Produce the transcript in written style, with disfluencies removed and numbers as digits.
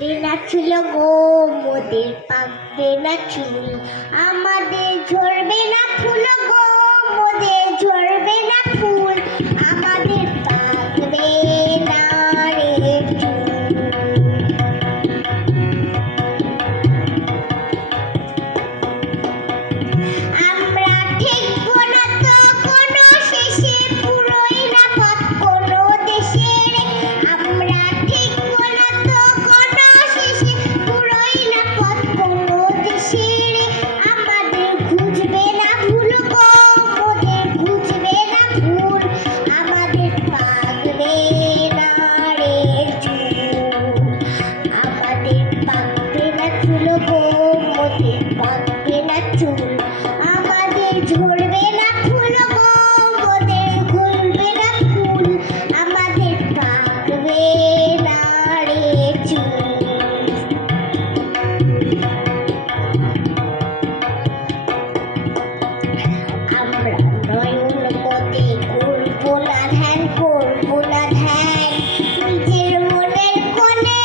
নাচল গো মোদের পাকবে না চুল, আমাদের ঝরবে না ফুল গো মোদের ঝরবে না ফুল, আমাদের পাকবে না রে চুল। আমরা ঠেকবো না তো কোনো শেষে, পুরোই না পথ কোনো দেশের। আমরা ঠেকবো না তো কোনো শেষে, পুরোই না পথ কোনো দেশের। আমাদের ঘুচবে না ভুল গো মোদের ঘুচবে না ভুল, আমাদের পাকবে না রে চুল। আমাদের পাকবে না চুল গো মোদের পাকবে না চুল, আমাদের ঝরবে না ফুল গো মোদের ঝরবে না ফুল, আমাদের পাকবে না রে চুল। আমরা নয়ন মতে করবো না ধ্যান, করবো না ধ্যান, নিজের মনের কোণে